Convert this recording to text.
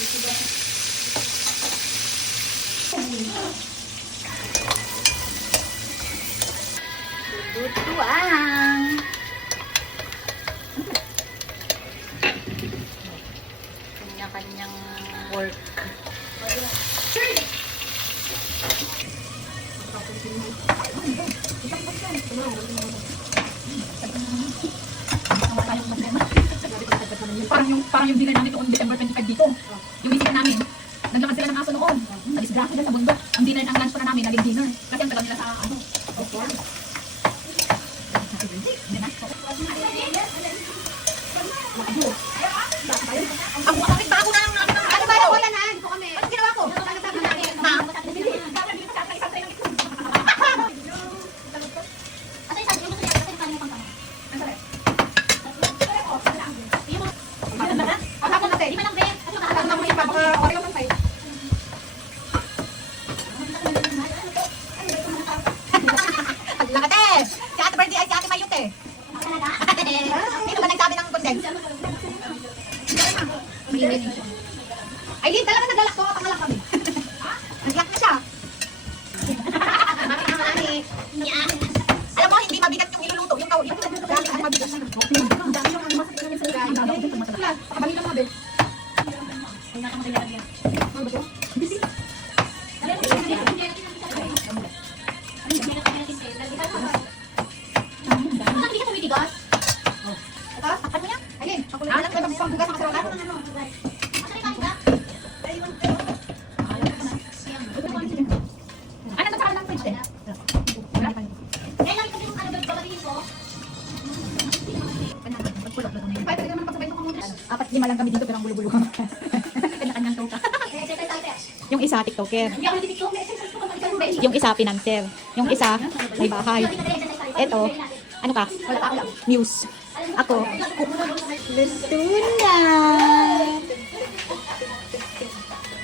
Lutuan. Kanya-kanyang work. Parang yung dinner namin noong December 25 dito. Yung visitor namin. Naglakad sila ng aso noon. Sa disgrasya dyan sa bundok. Ang dinner ng lunch pa na namin, naging dinner. Kasi ang tagal nila sa ano. Okay. Ang kapit bago na lang namin. Ano ba ako yan ha? Hindi ko kami. Ano ginawa ko? Ma? Ay, hindi talaga nagalak ko. Pangalak kami. Naglak na siya. Alam mo, hindi mabigat yung iluluto. Yung ang mabigat. Ang dami yung masakit namin sa lagay. Pakabali lang mga bel. Ay, nakamatay na yan. Ano ba ito? Busy. Bakit hindi ka tumitigas? Ito? Takpan mo yan? Ayun. Alam ko ba pangbugas ang kasawalan? Apat lima lang kami dito pero ang gulo-gulo. Kanya-kanyang toka. Yung isa TikToker. Yung isa pinanser. Yung isa may bahay. Eto, ano ka? News. Ako. Luto na.